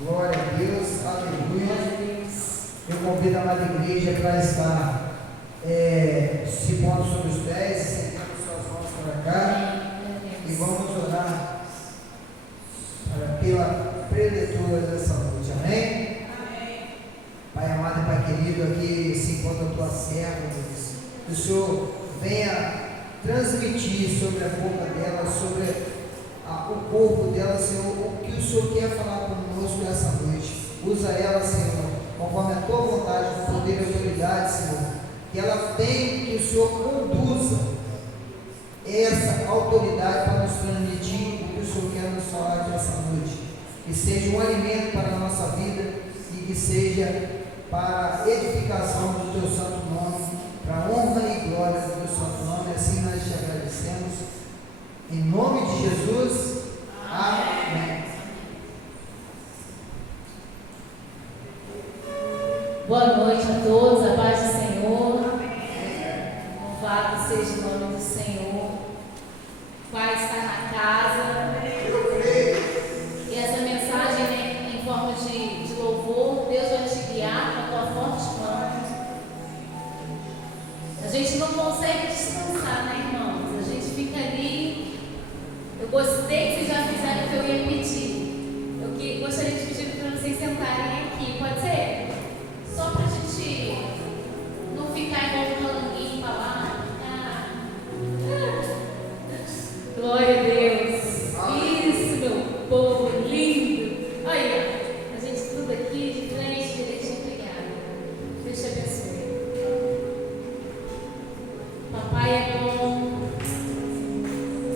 Glória a Deus, aleluia. Eu convido a amada igreja para estar se pondo sobre os pés, sentando suas mãos para cá, e vamos orar pela preleitura dessa noite, amém? Pai amado e Pai querido, aqui se encontra a tua serva, Deus, que o Senhor venha transmitir sobre a boca dela, sobre o corpo dela, Senhor, o que o Senhor quer falar conosco nessa noite. Usa ela, Senhor, conforme a tua vontade, com poder e autoridade, Senhor, que ela tem, que o Senhor conduza essa autoridade para nos transmitir o que o Senhor quer nos falar nessa noite, que seja um alimento para a nossa vida e que seja para a edificação do teu santo nome, para a honra e glória do teu santo nome. Assim nós te agradecemos, em nome de Jesus, amém. Boa noite a todos, a paz do Senhor. Louvado seja o nome do Senhor. O Pai está na casa. E essa mensagem, né, em forma de louvor, Deus vai te guiar para a tua forte mão. A gente não consegue descansar, né, irmãos? A gente fica ali. Eu gostei que vocês já fizeram o que eu ia pedir. Eu gostaria de pedir para vocês sentarem aqui, pode ser? Só para a gente não ficar igual um calanguinho para lá. Glória a Deus. Isso, meu povo lindo. Olha, a gente tudo aqui de frente, direitinho, obrigada. Deus te abençoe. Papai é bom.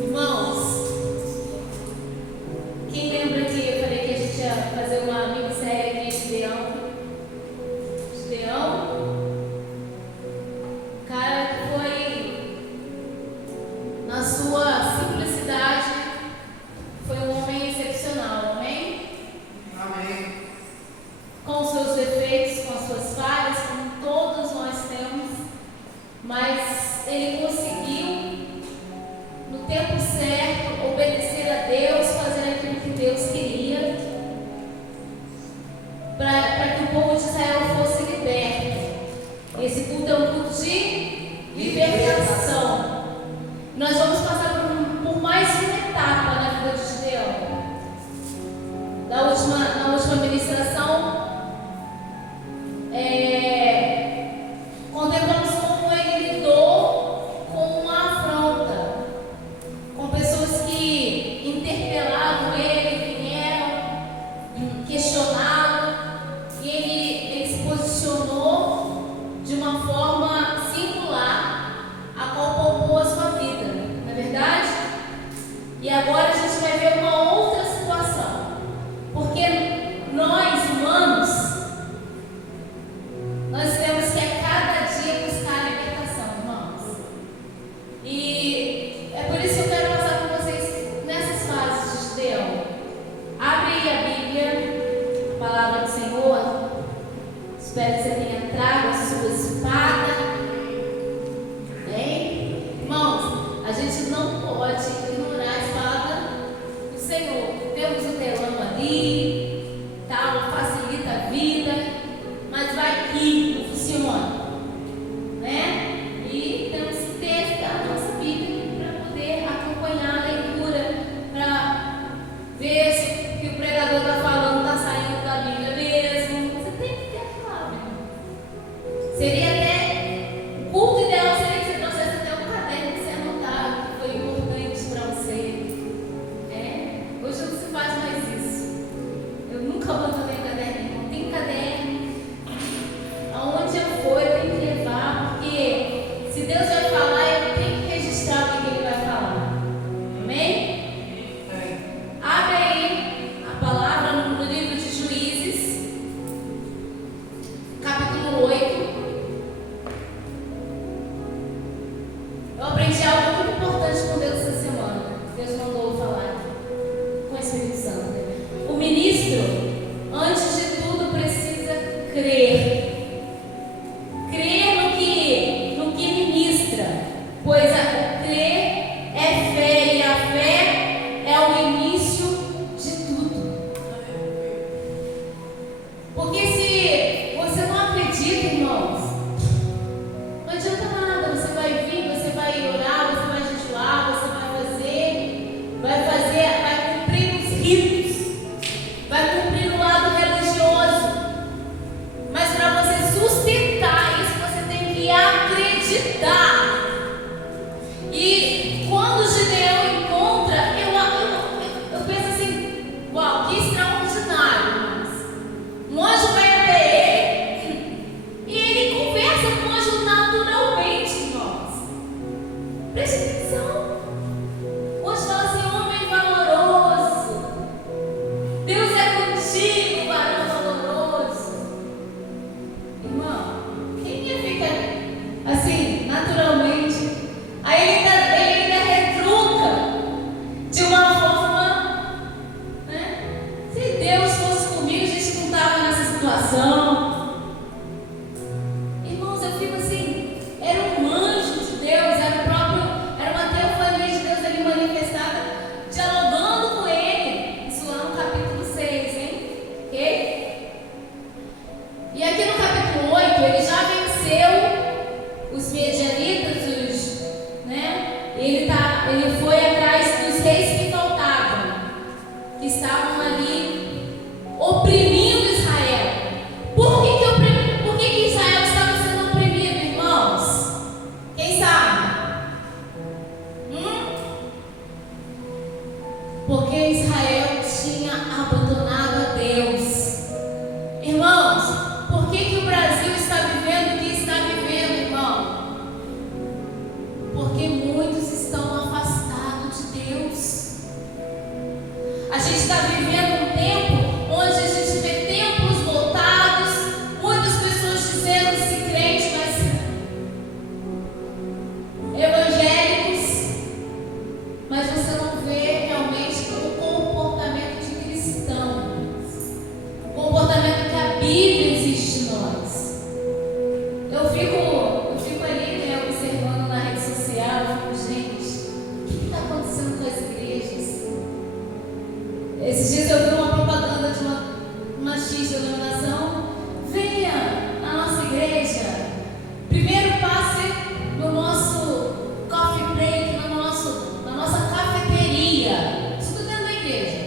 Irmãos, quem lembra que eu falei que a gente ia fazer uma minissérie aqui de Leão? O cara que foi, na sua simplicidade, foi um homem excepcional, amém? Amém. Com os seus defeitos, com as suas falhas, como todos nós temos, mas ele conseguiu, no tempo certo, obedecer a Deus, fazer aquilo que Deus queria, para que o povo de Israel fosse liberto. Esse culto é um culto de libertação. Nós vamos passar por mais uma etapa na vida de Gideão. Na última ministração, contemplamos como ele lidou com uma afronta, com pessoas que interpelaram ele, vieram questioná-lo, e ele se posicionou de uma forma singular, a qual poupou a sua vida, não é verdade? E agora a gente vai ver uma outra situação, porque nós humanos, nós temos que a cada dia buscar a libertação, irmãos. E é por isso que eu quero passar com vocês nessas fases de Gideão. Abre aí a Bíblia, a palavra do Senhor. Espero que você tenha trago a sua espada. Bem, irmãos, a gente não pode ignorar a espada do Senhor. Temos o telão ali, tal, facilita a vida, mas vai que não funciona, né? E temos que ter a nossa Bíblia para poder acompanhar a leitura, para ver se o que o pregador está falando está saindo da Bíblia mesmo. Você tem que ter a palavra. Seria até, o culto ideal seria que você trouxesse até um caderno que você anotar, que foi importante para você. Hoje não se faz mais isso. Eu nunca abandonei o caderno, não tem caderno. Aonde eu for, eu tenho que levar, porque se Deus vai falar, eu tenho que registrar o que Ele vai falar. Amém? Abre aí a palavra no livro de Juízes, capítulo 8. Eu aprendi algo muito importante com Deus essa semana. Deus mandou eu falar com o Espírito Santo. O ministro, antes de tudo, precisa crer. Crer no que ministra, pois o crer é fé, e a fé é o início de tudo. antigo, varão valoroso. Irmão, quem ia ficar assim, naturalmente? Aí ele ainda retruca de uma forma, né? Se Deus fosse comigo, a gente não estava nessa situação. Irmãos, eu fico assim, era um anjo de Deus, era uma teofania de Deus ali manifestada, dialogando com ele. Isso lá no capítulo 6, hein? Ok? E aqui no capítulo 8, ele já venceu os medianitas, né? Ele foi atrás dos reis que faltavam, que estavam ali oprimindo Israel. Por que Israel estava sendo oprimido, irmãos? Quem sabe? Porque Israel tinha abandonado a Deus. Irmãos, por que o Brasil está vivendo o que está vivendo, irmão? Porque muitos estão afastados de Deus. A gente está vivendo um tempo onde a gente vê templos voltados, muitas pessoas dizendo-se crentes, mas evangélicos, mas você não vê realmente o comportamento de cristão, o comportamento que a Bíblia existe em nós. Eu fico ali, né, observando na rede social, eu fico, gente, o que está acontecendo com as igrejas? Esses dias eu vi uma propaganda de uma X denominação. Venha à nossa igreja. Primeiro passe no nosso coffee break, na nossa cafeteria. Isso tudo dentro da igreja.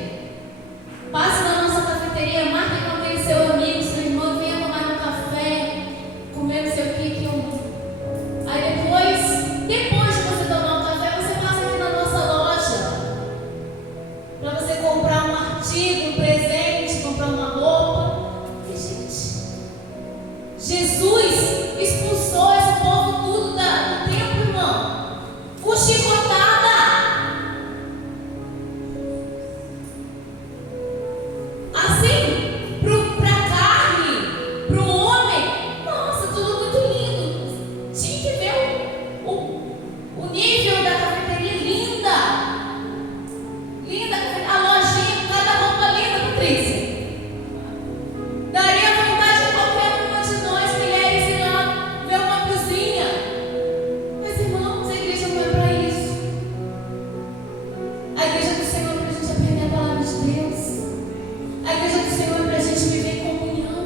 Passe na nossa cafeteria, marque com aquele seu amigo, seu irmão, venha tomar um café, comer não sei o que um. Aí depois de você tomar um café, você passa aqui na nossa loja para você comprar um artigo, um presente, comprar uma roupa. E, gente, Jesus expulsou esse povo tudo do templo, irmão, com chicotada. Assim, pra carne, pro homem, nossa, tudo muito lindo. Tinha que ver o nível da cafeteria linda. Linda, a lojinha, cada roupa linda, Patrícia. Daria vontade de qualquer uma de nós, mulheres, ir lá ver uma cozinha. Mas, irmãos, a igreja não é para isso. A igreja do Senhor é para a gente aprender a palavra de Deus. A igreja do Senhor é para a gente viver em comunhão.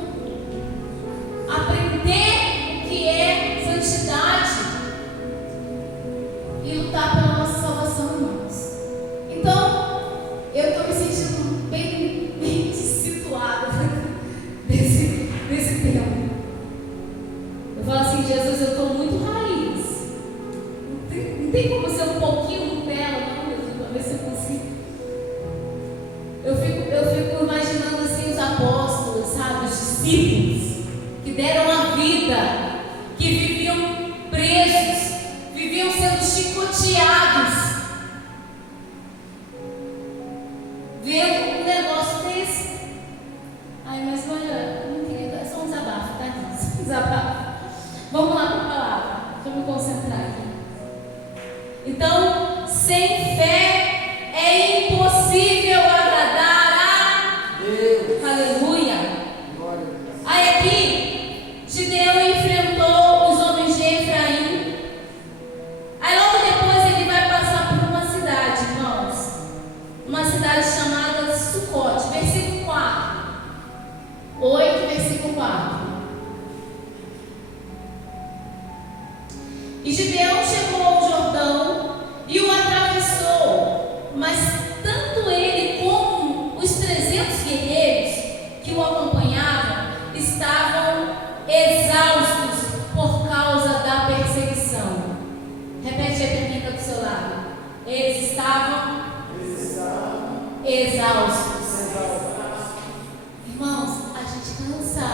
Aprender o que é santidade. E lutar pela nossa salvação, irmãos. Então, eu estou me sentindo bem situada nesse tempo. Eu falo assim, Jesus, eu estou muito raiz. Não tem como ser um pouquinho Nutella, não, Jesus, para ver se eu consigo. Eu fico imaginando assim os apóstolos, sabe, os discípulos que deram a vida, que viviam presos, viviam sendo chicoteados, vendo um negócio desse. Ai, mas olha, não queria, é só um desabafo, tá? Desabafo. Vamos lá para a palavra, deixa eu me concentrar aqui. Então, sem fé é impossível agradar a Deus. Aleluia. Aí aqui, Gideão enfrentou os homens de Efraim. Aí logo depois ele vai passar por uma cidade, irmãos. Uma cidade chamada Sucote, versículo 4. 8, versículo 4. E Gideão chegou ao Jordão e o atravessou, mas tanto ele como os 300 guerreiros que o acompanhavam estavam exaustos por causa da perseguição. Repete aí para quem está do seu lado. Eles estavam exaustos. Irmãos, a gente cansa,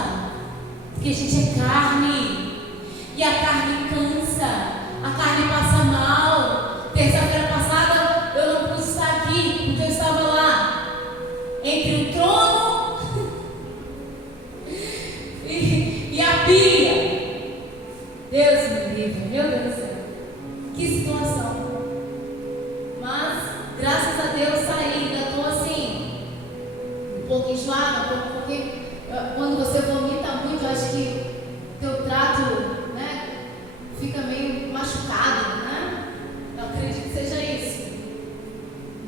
porque a gente é carne, e a carne cansa, a carne passa mal. Terça-feira passada eu não pude estar aqui, porque eu estava lá entre o trono quando você vomita muito, eu acho que teu trato, né, fica meio machucado, né? Eu acredito que seja isso.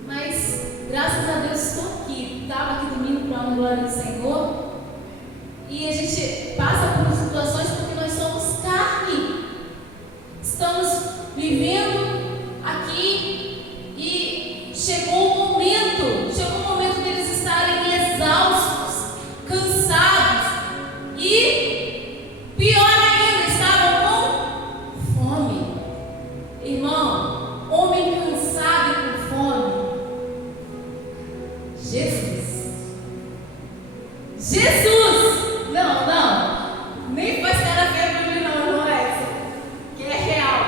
Mas, graças a Deus, estou aqui. Estava aqui domingo para a glória do Senhor. E a gente passa por situações porque nós somos carne. Estamos vivendo aqui e chegou o momento deles estarem exaustos, cansados e, pior ainda, estavam com fome. Irmão, homem cansado e com fome. Jesus! Não, nem faz cara feia pra mim não, irmão Edson, que é real.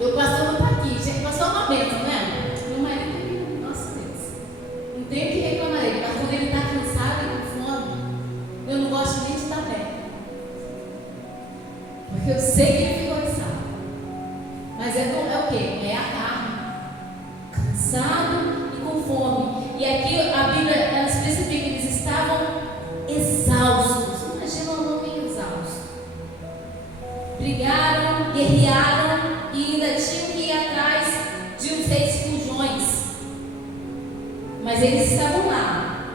Eu passando por aqui, gente, passou uma bênção, né? Meu marido, nossa Deus, não tenho que reclamar dele, mas quando ele tá cansado e com fome, eu não gosto nem de estar perto, porque eu sei que ele ficou cansado. Mas é o quê? É a carne, cansado e com fome. E aqui a Bíblia, ela especifica que eles estavam exaustos. Imagina um homem exausto. Brigaram, guerrearam e ainda tinham que ir atrás de uns reis fujões. Mas eles estavam lá,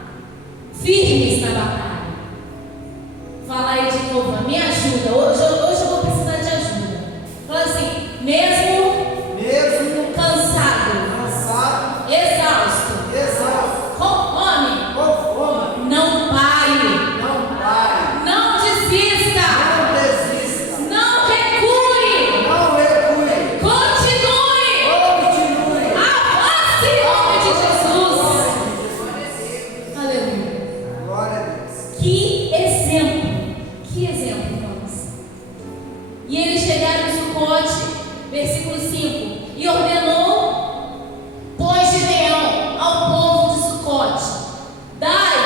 firmes na batalha. Fala aí de novo, me ajuda. Hoje eu vou precisar de ajuda. Fala assim, mesmo cansado, exausto, com fome, não pare, não desista, não recue, continue, avance em nome de Jesus. Aleluia. Glória a Deus. Que exemplo, irmãos. E eles chegaram em Sucote, versículo 5, e ordenou, pois Gideão ao povo de Sucote: dai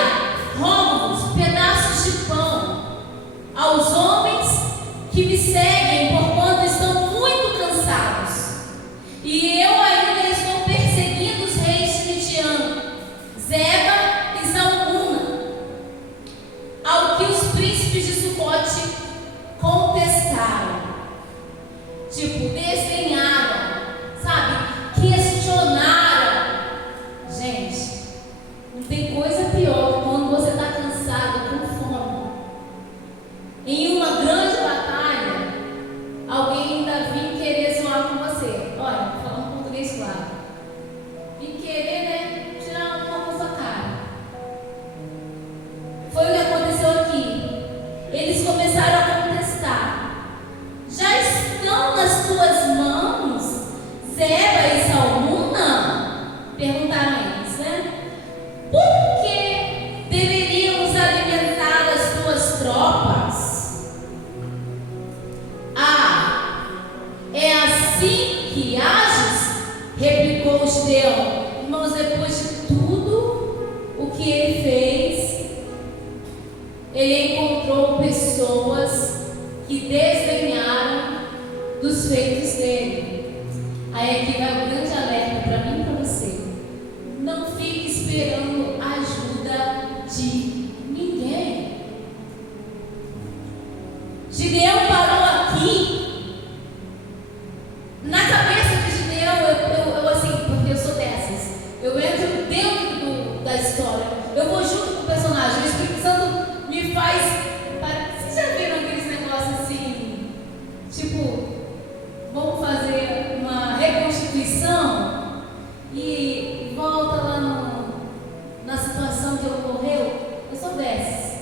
rômbulos, pedaços de pão aos homens que me seguem, porquanto estão muito cansados, e eu ainda estou perseguindo os reis de Midian, Zeba e Zalmuna. Ao que os príncipes de Sucote contestaram, desdenharam, sabe? Questionaram. Gente, não tem coisa pior quando você está cansado, com fome. Em uma grande batalha, alguém ainda vir querer zoar com você. Olha, falando português claro. Vir querer, né, tirar uma com a sua cara. Foi o que aconteceu aqui. Eles começaram a contestar. Já estão nas tuas mãos Zeba e Zalmuna? Perguntaram eles, né? Por que deveríamos alimentar as tuas tropas? Ah, é assim que ages? Replicou Gideão. Irmãos, depois de tudo o que ele fez, ele encontrou pessoas que desdenharam dos feitos dele. Aí aqui vai um grande alerta para mim e para você. Não fique esperando a ajuda de ninguém. Gideão parou aqui. Na cabeça de Gideão, eu assim, porque eu sou dessas, eu entro dentro da história, eu vou junto com o personagem. O Espírito Santo me faz. Vocês já viram aqueles negócios assim, tipo, vamos fazer uma reconstituição e volta lá na situação que ocorreu? Eu sou dessas.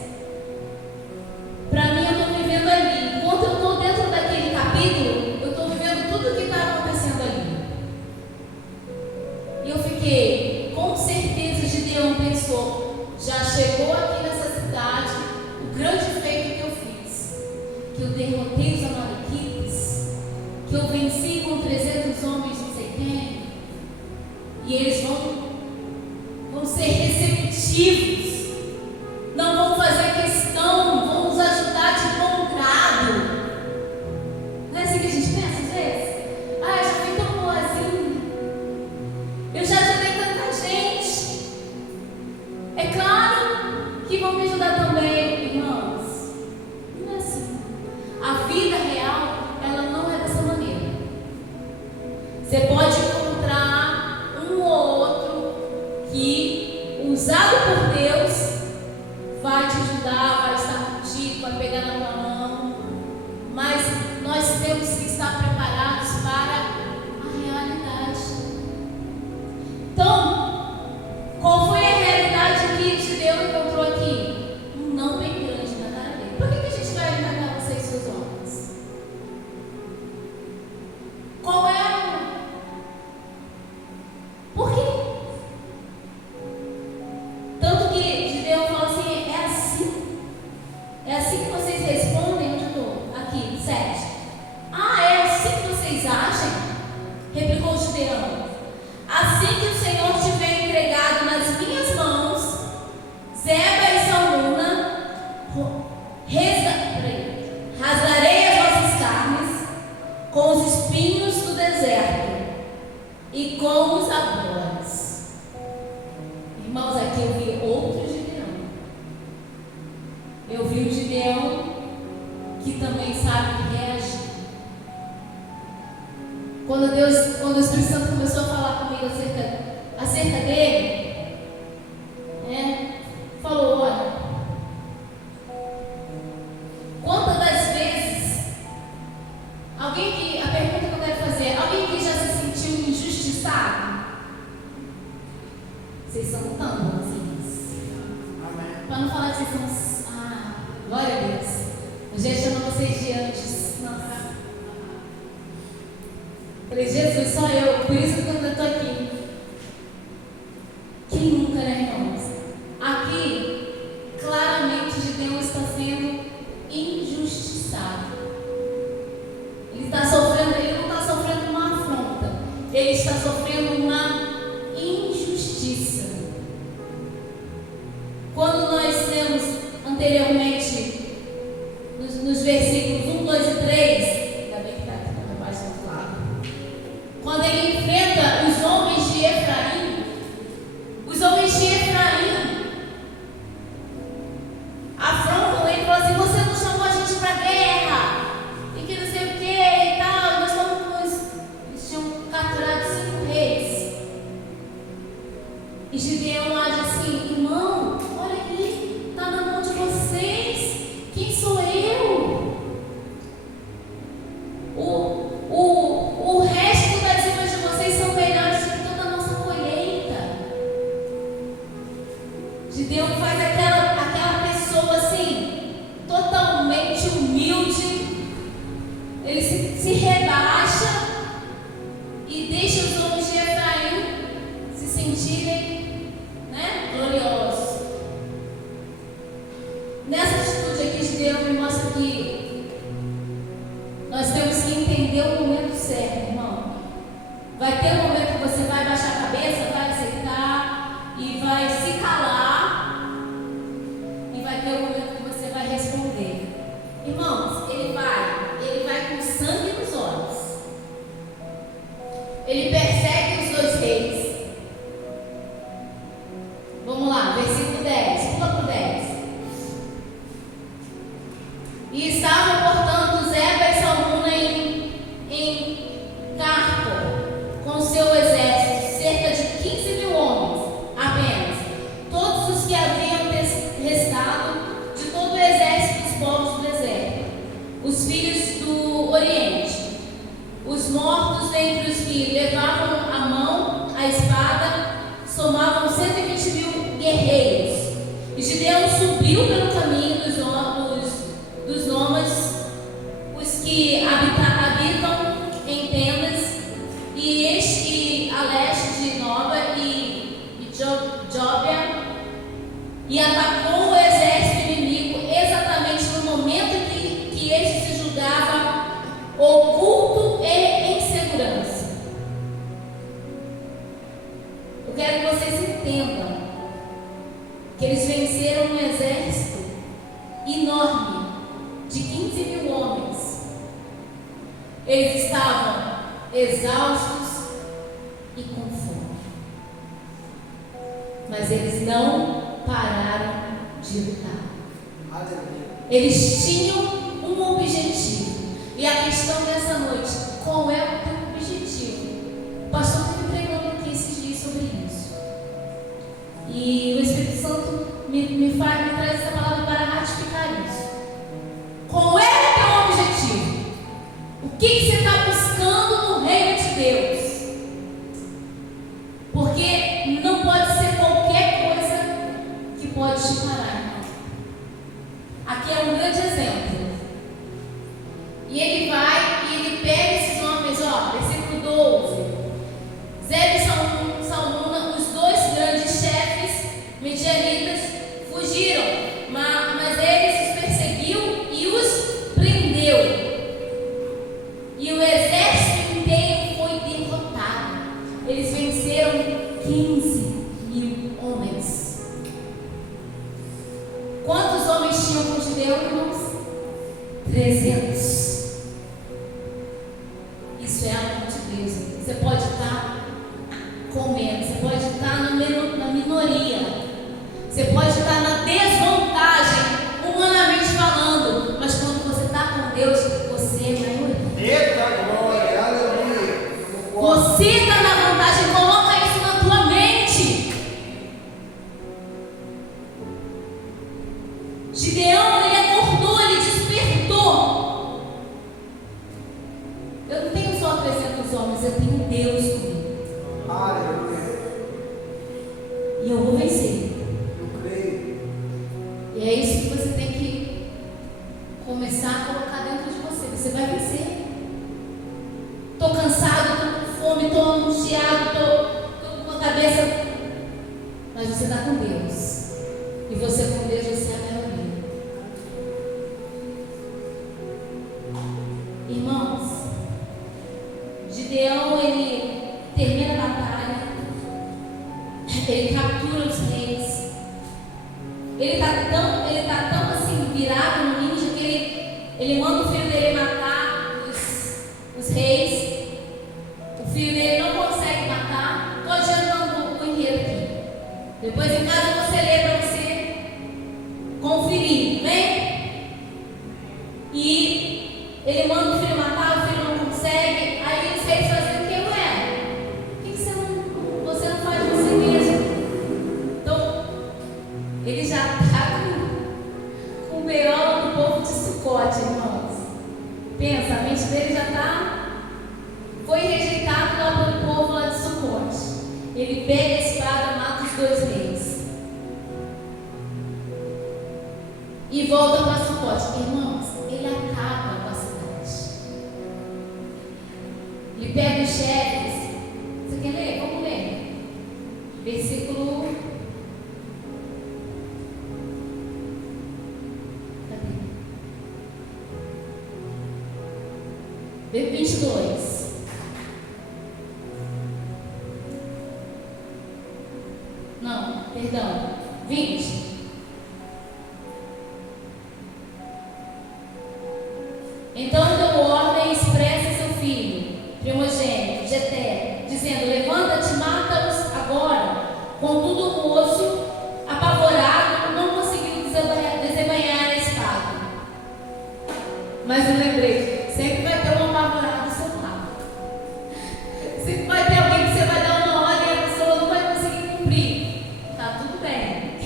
Para mim, eu estou vivendo ali. Enquanto eu estou dentro daquele capítulo, eu estou vivendo tudo o que está acontecendo ali. E eu fiquei, com certeza, Gideão pensou: já chegou aqui nessa cidade o grande feito que eu fiz, que eu derrotei os amalequitas, que eu venci com 300 homens, não sei quem, e eles vão ser receptivos, não vão fazer questão, vão nos ajudar de bom grado. Não é assim que a gente pensa às vezes? Ah, eu já fui tão boazinha, eu já ajudei tanta gente, é É claro que vão me ajudar também, irmãos. Não é assim. A vida real, ela não é dessa maneira. Você pode encontrar um ou outro que, usado por Deus, vai te ajudar, vai estar contigo, vai pegar na tua mão. Mas nós temos que estar preparados para a realidade. Então, qual foi a realidade que Gideão encontrou aqui? Um não bem grande na cara dele. Por que a gente vai alimentar você e seus homens? Qual é o... Por quê? Tanto que Gideão fala assim, é assim? É assim que vocês respondem? Onde eu estou? Aqui, 7. Ah, é assim que vocês agem? Replicou Gideão. Assim que o Senhor tiver entregado nas minhas mãos Zeba e Salmuna, rasgarei as vossas carnes com os espinhos do deserto e com os abrolhos. Irmãos, aqui eu vi outro Gideão. Eu vi um Gideão que também sabe reagir. Quando o Espírito Santo começou a falar comigo acerca dele, falou, olha, quantas das vezes, a pergunta que eu quero fazer, alguém que já se sentiu injustiçado? Vocês são tão bonzinhos. Para não falar que vocês são, glória a Deus, eu já chamo vocês de anjos. Nossa. Falei, Jesus, só eu, por isso que eu estou aqui. Quem nunca, né, irmãos? Aqui, claramente, Gideão está sendo injustiçado. Ele não está sofrendo uma afronta, ele está sofrendo uma injustiça. Quando nós temos anteriormente, nos versículos 1, 2 e 3, ainda bem que está aqui na minha página do lado. Quando ele enfrenta os homens de Efraim afrontam ele e falam assim, você não chamou a gente para guerra, e que não sei o que e tal, nós estamos eles tinham capturado 5 reis. E Gideão age assim, irmão, olha aqui, está na mão de vocês, quem sou eu? O resto das uvas de vocês são melhores do que toda a nossa colheita. Gideão faz aquela pessoa assim, totalmente humilde. Ele se rebaixa e deixa os homens de Efraim se sentirem, gloriosos. Nessa atitude aqui, Gideão me mostra que nós temos que entender o momento certo, irmão. Vai ter um momento que você vai baixar a cabeça, vai aceitar e vai se calar. E vai ter um momento que você vai responder. Irmãos, ele vai com sangue nos olhos. Ele persegue os 2 reis. Vamos lá, versículo 10. Pula para o 10. E estavam, portanto, Zeba e Salmuna em Carpo, com seu exército, cerca de 15.000 homens apenas. Todos os que haviam restado de todo o exército dos povos do deserto, os filhos do Oriente, os mortos dentre os que levavam à mão a espada, somavam 120.000 guerreiros. E Gideão subiu pelo caminho dos nômades, os que habitam em tendas, e a leste de Noba e Jóbia, e atacou o exército inimigo exatamente no momento que este se julgava oculto e em segurança. Eu quero que vocês entendam que eles venceram um exército enorme de 15.000 homens. Eles estavam exaustos e com fome, mas eles não pararam de lutar. Aleluia. Eles tinham um objetivo. E a questão dessa noite, qual é o teu objetivo? O pastor esteve pregando aqui esses dias sobre isso. E o Espírito Santo me traz essa palavra para ratificar isso. Qual é o teu objetivo? O que você está buscando no reino de Deus? Porque não pode ser qualquer coisa que pode te parar, irmão. Aqui é um grande exemplo. E ele vai e ele pega esses homens, versículo 12. Zeb e Salmuna, os dois grandes chefes medianitas, fugiram, mas ele os perseguiu e os prendeu. E o exército inteiro foi derrotado. Eles venceram 15.000 homens. Quantos homens tinham com Gideão, irmãos? 300. Isso é a mão de Deus. Você pode estar com menos, você pode estar na minoria, você pode estar na desvantagem, humanamente falando, mas quando você está com Deus, você é maioria. Eita glória, aleluia. Você está na vantagem, coloca isso na tua mente. Gideão, ele acordou, ele despertou. Eu não tenho só 300 homens, eu tenho Deus comigo. Aleluia. E eu vou vencer. Eu creio. E é isso que você tem que começar a colocar dentro de você. Você vai vencer. Estou cansado, estou com fome, estou angustiado, estou com a cabeça. Mas você está com Deus. E você com Deus, você é a maioria. Irmãos, Gideão, ele termina a batalha, ele captura os reis, ele está tão assim virado no ninja que ele manda o filho dele matar os reis. O filho dele não consegue matar. Estou adiantando o enredo aqui. Depois em casa você lê para você conferir, vem? E ele manda o filho matar, o filho não consegue. Aí os reis fazem o que? Por que você não faz você mesmo? Então, ele já está com o B.O. do povo de Sucote, irmãos. Pensa, a mente dele já está. Foi rejeitado lá pelo povo lá de Sucote. Ele pega a espada, mata os dois reis. E volta para Sucote. Irmãos, ele acaba com a cidade. Ele pega os chefes. Você quer ler? Vamos ler. Versículo. Cadê? 22. Não, perdão. 20. Então deu ordem expressa a seu filho, primogênito, Jeté, dizendo: levanta-te, mata-os agora. Contudo, o moço, apavorado, não conseguiu desembainhar a espada. Mas eu lembrei, sempre vai ter um apavorado do seu lado. Sempre vai ter alguém que você vai dar uma ordem e a pessoa não vai conseguir cumprir. Tá tudo bem.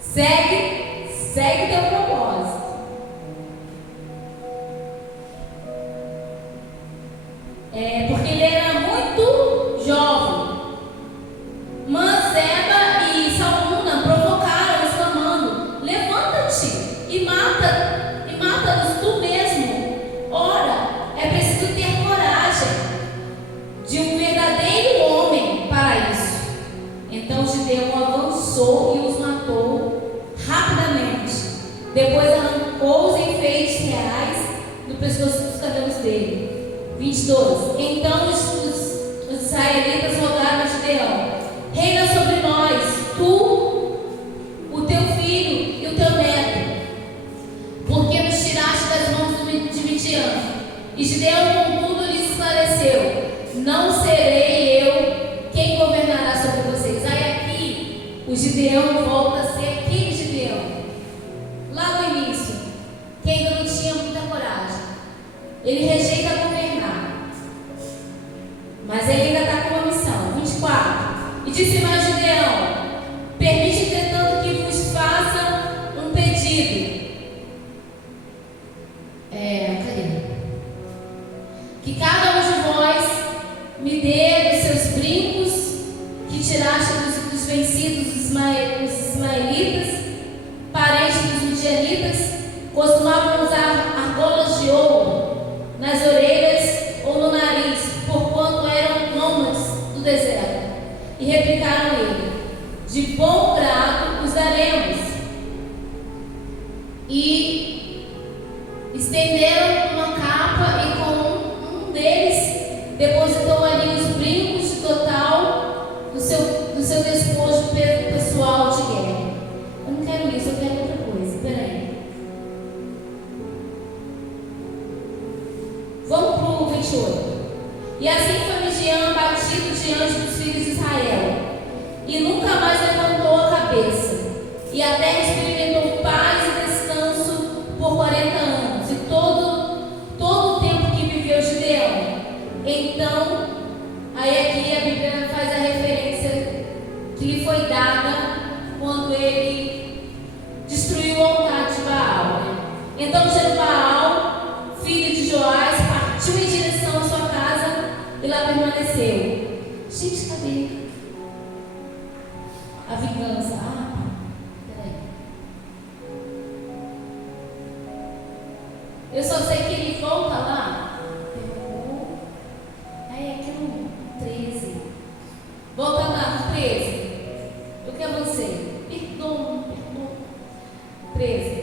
Segue teu propósito. Porque ele era muito jovem. Manseba e Salmuna provocaram, exclamando: levanta-te e mata-nos tu mesmo. Ora, é preciso ter coragem de um verdadeiro homem para isso. Então Gideão avançou e os matou rapidamente. Depois arrancou os enfeites reais do pescoço dos cabelos dele. 22. Então os israelitas rogaram a Gideão: reina sobre nós, tu, o teu filho e o teu neto, porque nos tiraste das mãos de Midian. E Gideão, contudo, lhes esclareceu: não serei eu quem governará sobre vocês. Aí aqui os Gideão volta a ser aquele Gideão, lá no início, que ainda não tinha muita coragem. Ele rejeita governar, mas ele ainda está com uma missão. 24. E disse mais Gideão: permite, entretanto, que vos faça um pedido. Cadê? Que cada um de vós me dê dos seus brincos que tiraste dos vencidos os ismaelitas, parentes dos midianitas. Costumavam usar argolas de ouro nas orelhas ou no nariz, porquanto eram nômades do deserto. E replicaram ele: de bom grado os daremos. E estenderam uma capa, e com um deles depositou ali os brincos de total do seu despojo pessoal de guerra. Eu não quero isso, eu quero outra coisa. Peraí. Vamos para o 28. E assim foi Midian batido diante dos filhos de Israel, e nunca mais levantou a cabeça. E a terra experimentou paz e descanso por 40 anos, e todo o tempo que viveu Gideão. Então, aí aqui a Bíblia faz a referência que lhe foi dada quando ele destruiu o altar de Baal, né? Então Jerubaal, filho de Joás, partiu em direção à sua casa e lá permaneceu. Gente, cadê a vingança? Peraí. Eu só sei que ele volta lá. Aqui no 13. Volta lá, 13. Eu que avancei. Perdoa. 13.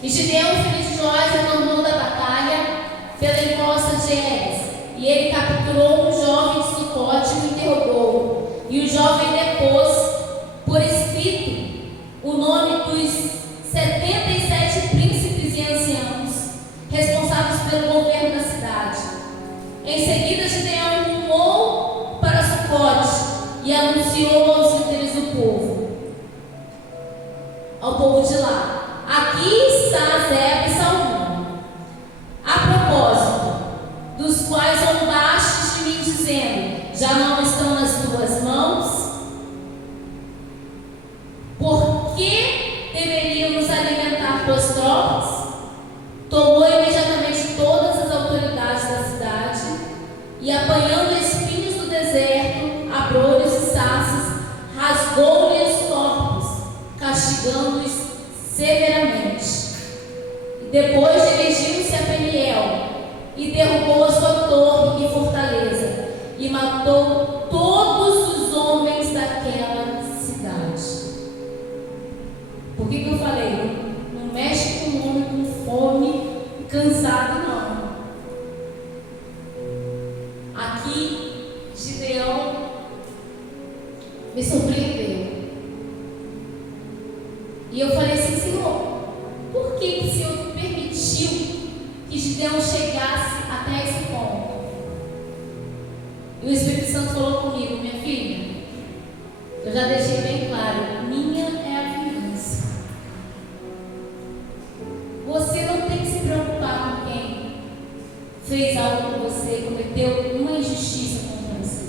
E Gideão, filho de Joás, retornou da batalha pela encosta de Eres. E ele capturou um jovem de Sucote e o interrogou. E o jovem depôs por escrito o nome dos 77 príncipes e anciãos responsáveis pelo governo da cidade. Em seguida, Gideão rumou para Sucote e anunciou aos líderes do povo, ao povo de lá: aqui está Zeba e Salmão, a propósito, dos quais zombastes de mim, dizendo: já não estão nas tuas mãos? Por que deveriam nos alimentar tuas tropas? Tomou imediatamente todas as autoridades da cidade e, apanhando espinhos do deserto, abrolhos e sarças, rasgou-lhe os corpos, castigando-os severamente. Depois dirigiu-se a Peniel e derrubou a sua torre e fortaleza e matou todos os homens daquela cidade. Por que eu falei? Não mexe com o homem com fome e cansado, não. Aqui, Gideão me surpreendeu. E eu falei assim: Senhor, por que o Senhor permitiu que Gideão chegasse até esse ponto? E o Espírito Santo falou comigo: minha filha, eu já deixei bem claro, minha é a vingança. Você não tem que se preocupar com quem fez algo com você, cometeu uma injustiça contra você,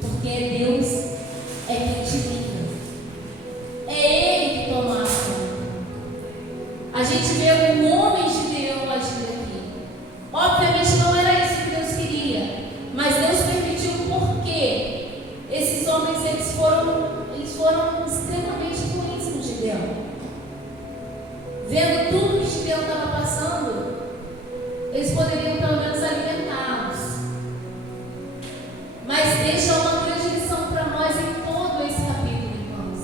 porque Deus é quem te livra, é Ele que toma a ação. A gente vê um homem Gideão agindo aqui. Obviamente não era isso que Deus queria, mas Deus permitiu porque esses homens eles foram extremamente ruins com Gideão. Vendo tudo que Gideão estava passando, eles poderiam pelo menos alimentá-los. Mas deixa uma grande lição para nós em todo esse capítulo, irmãos.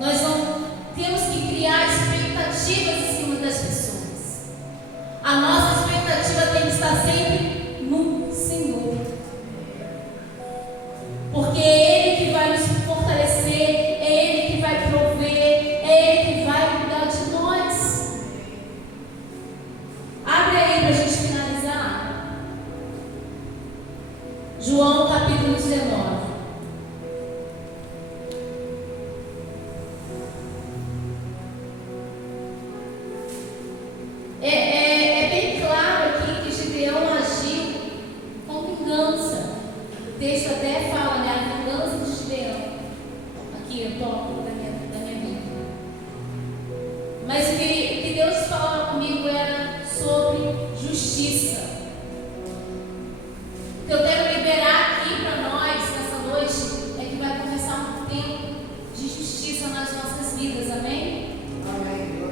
Nós não temos que criar expectativas em cima das pessoas. A nossa expectativa tem que estar sempre no Senhor. Porque é Ele que vai nos fortalecer, é Ele que vai prover, é Ele que vai cuidar de nós. Abre aí para a gente finalizar.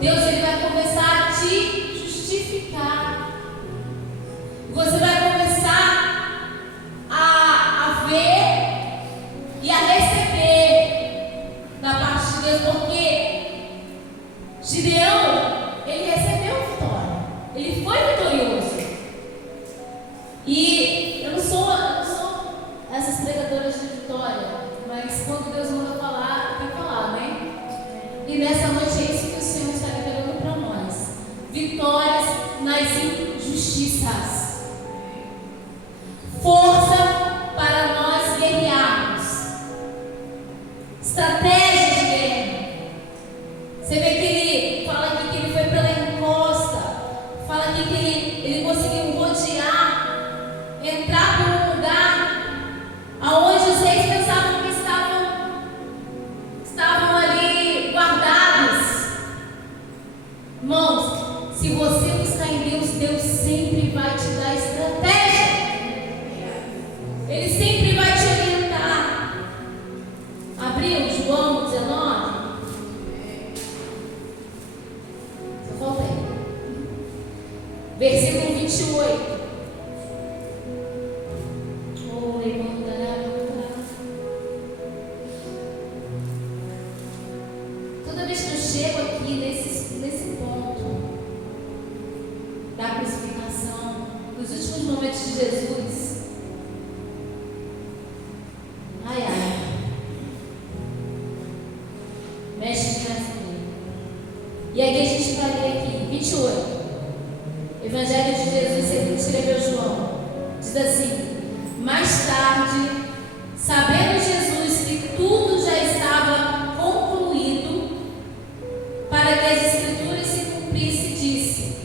Deus ele vai começar a te justificar. Você vai começar a ver e a receber da parte de Deus, porque Gideão, ele recebeu a vitória, ele foi vitorioso. E eu não sou essas pregadoras de vitória, mas quando Deus manda falar, tem que falar, né? E nessa noite é isso que o Senhor está liberando para nós: vitórias nas injustiças, força para nós guerrearmos, estratégia de guerra. Você vê que ele fala aqui que ele foi pela encosta, fala aqui que ele conseguiu rodear, entrar por um lugar aonde os reis pensavam que estavam ali guardados. Irmãos, se você buscar em Deus, Deus sempre vai te dar estratégia. Ele sempre vai te orientar. Abriu João 19? Só falta aí. Versículo 28. Toda vez que eu chego aqui nesse ponto da crucificação, nos últimos momentos de Jesus, mexe demais comigo. E aqui a gente vai ler aqui, 28. Evangelho de Jesus, segundo escreveu João, diz assim: mais tarde, sabendo Jesus que tudo já estava concluído, para que as Escrituras se cumprissem, disse: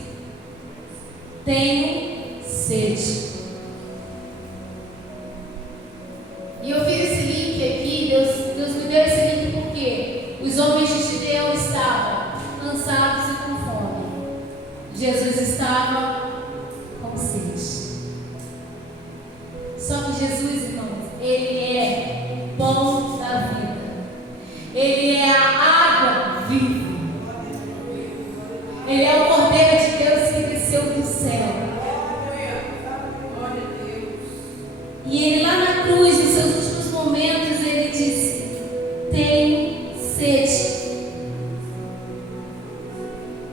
tenho sede. E eu fiz esse link aqui, Deus me deu esse link porque os homens de Gideão estavam cansados e com fome. Jesus estava com sede. Só que Jesus, irmãos, Ele é pão da vida. Ele é a água viva. Ele é o Cordeiro de Deus que desceu do céu. E Ele lá na cruz, nos seus últimos momentos, Ele disse: tenho sede.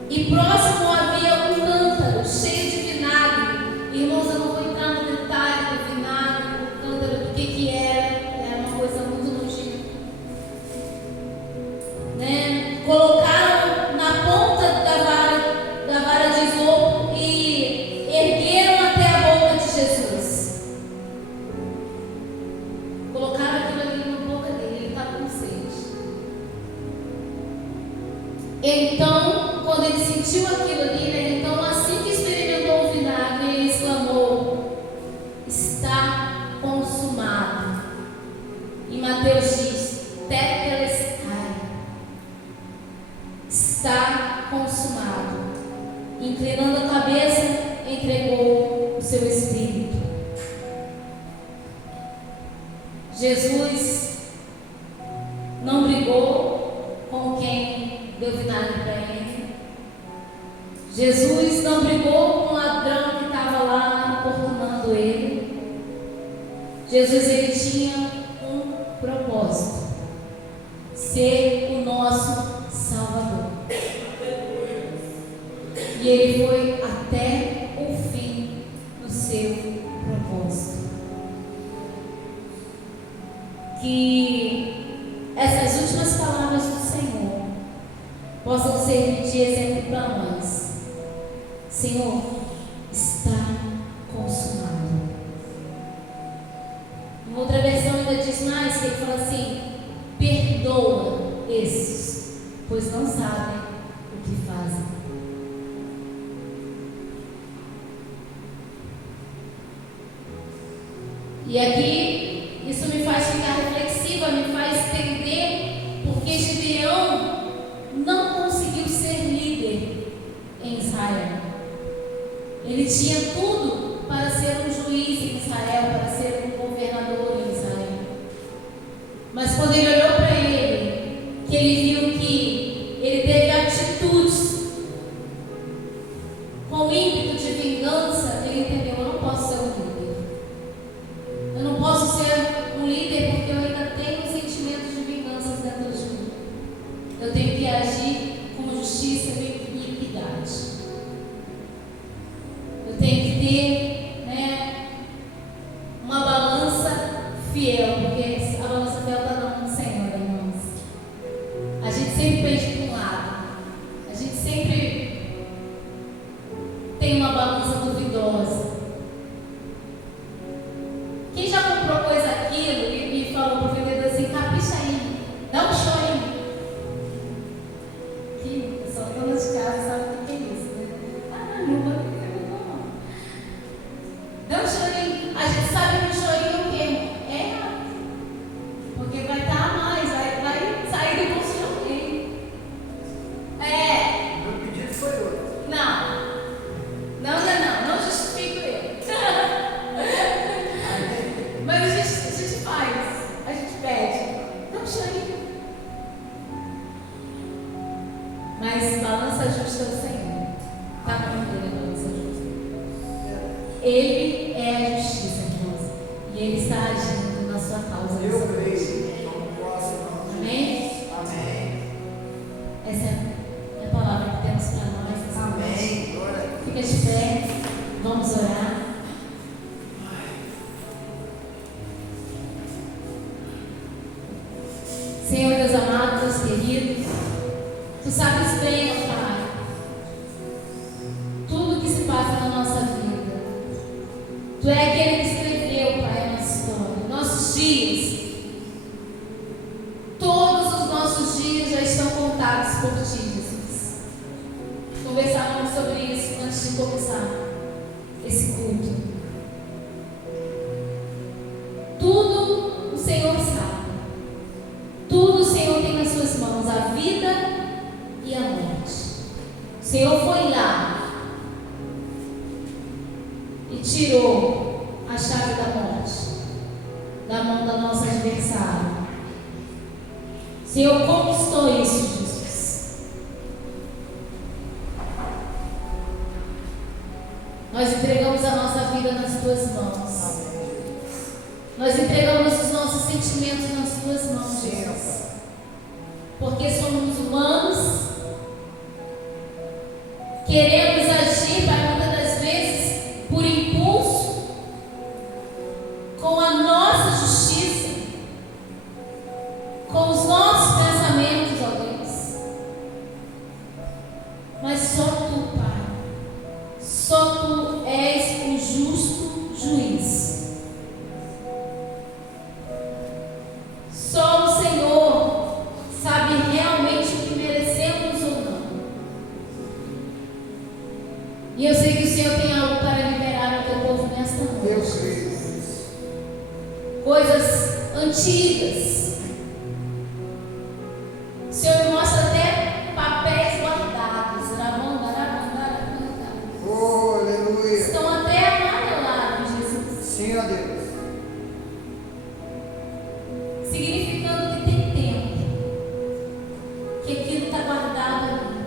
E próximo havia um cântaro cheio de vinagre. Irmãos, eu não vou entrar no detalhe do vinagre, do cântaro, do que era uma coisa muito nojenta, né? Colocaram na ponta da vara de isopo e ergueram até a boca de Jesus. Colocaram aquilo ali na boca dele, ele estava com sede. Então, quando ele sentiu aquilo ali, né? Então, assim que experimentou o vinagre, ele exclamou: está consumado. E Mateus diz: tetelestai, está consumado. Inclinando a cabeça, entregou o seu espírito. Jesus não brigou com quem deu vinagre para ele. Jesus não brigou com o ladrão que estava lá importunando ele. Jesus, ele tinha um propósito: ser o nosso Salvador. E ele foi até o fim do seu propósito. Que essas últimas palavras do Senhor possam servir de exemplo para nós. Senhor, está consumado. Em outra versão ainda diz mais, que ele fala assim: perdoa esses, pois não sabem o que fazem. E aqui, isso me faz ficar reflexiva, me faz entender porque Gideão não conseguiu ser líder em Israel. Ele tinha tudo para ser um juiz em Israel, para ser um governador em Israel. Mas quando ele olhou para ele, que ele viu que ele teve atitudes Mas balança justa é o Senhor. Tá bom, ele é balança justa. Ele é a justiça, irmãos. E Ele está agindo na sua causa. Eu creio. Amém? Amém. Essa é a palavra que temos para nós. Amém. Fica de pé. Vamos orar. Senhor, Deus amado, Deus querido, Tu sabes bem, ó Pai, tudo que se passa na nossa vida. Tu é aquele que escreveu, Pai, a nossa história, nossos dias. Todos os nossos dias já estão contados por Ti, Jesus. Conversávamos sobre isso antes de começar esse culto. Tudo o Senhor sabe. Tudo o Senhor tem nas suas mãos, a vida e a morte. O Senhor foi lá e tirou a chave da morte da mão da nossa adversária. O Senhor conquistou isso, Jesus. Nós entregamos a nossa vida nas Tuas mãos. Nós entregamos os nossos sentimentos nas Tuas mãos, Jesus. Porque somos humanos, queremos agir, Pai, muitas das vezes por impulso, com a nossa justiça, com os nossos pensamentos, ó Deus. Mas só Tu, Pai, só Tu és o justo juiz. Só o Senhor sabe realmente o que merecemos ou não. E eu sei que o Senhor tem algo para liberar o Teu povo nesta noite. Coisas antigas. O Senhor mostra até papéis guardados. Oh, aleluia. Estão até amarelados, Jesus. Sim, ó Deus. Significando que tem tempo, que aquilo está guardado ali,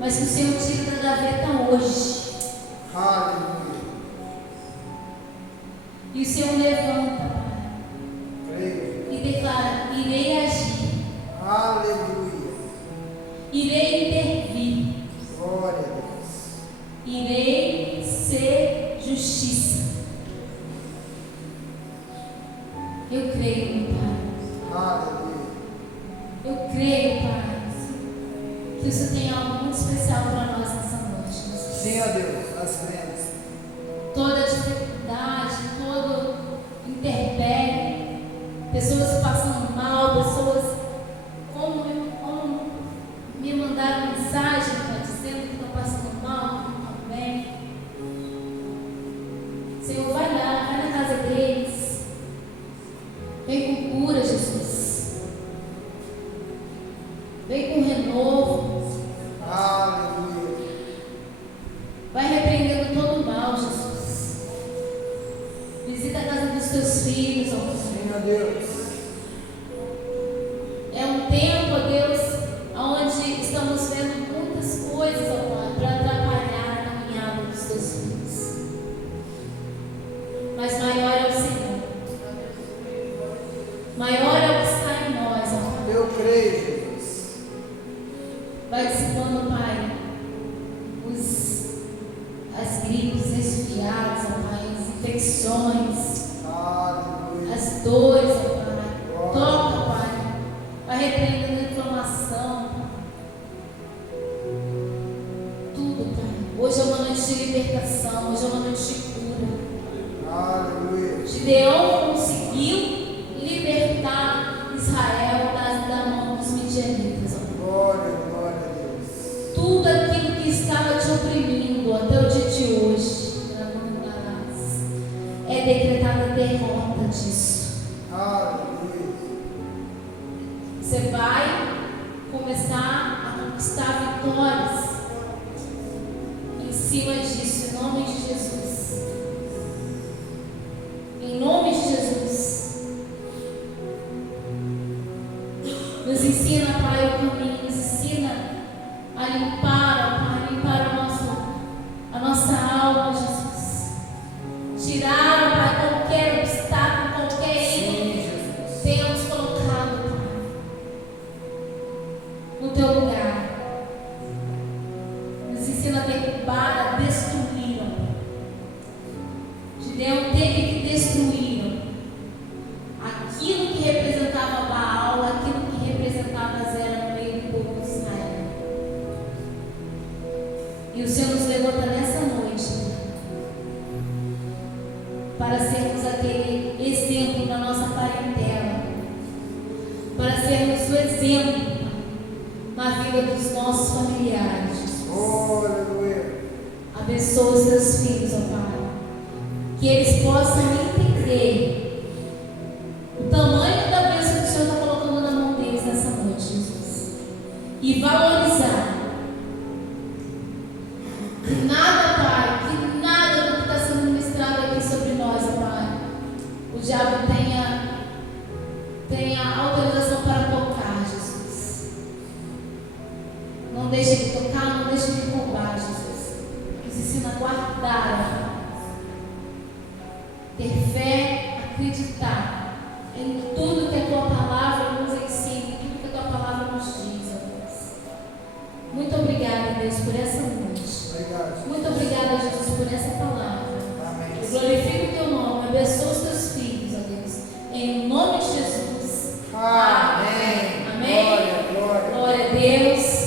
mas que o Senhor tira da gaveta hoje. Aleluia. E o Senhor levanta, Pai, Creio. e declara: irei agir, Aleluia. irei intervir, Glória a Deus. irei ser justiça. Eu creio, meu Pai. Aleluia. Eu creio, Pai, que o Senhor tem algo muito especial para nós nessa noite, Jesus. Sim, ó Deus. Nós cremos. Toda dificuldade, todo interpério, pessoas passando mal, pessoas como me mandaram mensagem, tá, dizendo que estão passando mal, que não estão bem. Senhor, vai lá, vai na casa deles, vem com cura, Jesus, vem com renovo, Aleluia. vai repreendendo todo o mal, Jesus. Visita a casa dos teus filhos, ó Pai. Sim, ó Deus. É um tempo, ó Deus, onde estamos vendo muitas coisas, ó Pai, para atrapalhar a caminhada dos teus filhos. Mas maior é o Senhor. Maior é o que está em nós, ó Pai. Eu creio, Jesus. Vai dissipando, Pai, as gripes, resfriados, ó Pai, as infecções, Aleluia. as dores, ó Pai. Toca, Pai. Vai repreendendo a inflamação, Pai. Tudo, Pai. Hoje é uma noite de libertação, hoje é uma noite de cura. Aleluia. Gideão conseguiu libertar Israel da mão dos midianitas, ó. Glória, glória a Deus. Tudo aquilo que estava te oprimindo até o dia de hoje, é decretada a derrota disso. Aleluia. Você vai começar a conquistar vitórias em cima disso, em nome de Jesus. Em nome de Jesus. Nos ensina, Pai, o caminho, nos ensina limpar, ó Pai, a nossa alma, Jesus. Tirar, ó Pai, qualquer obstáculo, qualquer ídolo que tenhamos colocado, Pai, no teu lugar. Nos ensina a derrubar, a destruir, ó Pai. Gideão teve que destruir, ó, aquilo que representava Baal, aquilo que representava Zera no meio do povo de Israel. E o Senhor nos levanta nessa noite para sermos aquele exemplo na nossa parentela, para sermos o exemplo na vida dos nossos familiares. Oh, aleluia. Abençoa os teus filhos, ó Pai, que eles possam entender o tamanho da bênção que o Senhor está colocando na mão deles nessa noite, Jesus, e valorizar que nada, Pai, que nada do que está sendo ministrado aqui sobre nós, ó Pai, o diabo tenha autorização para tocar, Jesus. Não deixe de tocar, não deixe de roubar, Jesus. Nos ensina a guardar, ó Pai. Ter fé, acreditar em tudo que a tua palavra nos ensina, em tudo que a tua palavra nos diz, ó Deus. Muito obrigada, Deus, por essa noite. Obrigado. Muito obrigada, Jesus, por essa palavra. Amém. Eu glorifico o teu nome, abençoa os teus filhos, ó Deus. Em nome de Jesus. Amém. Amém. Glória, glória. Glória a Deus.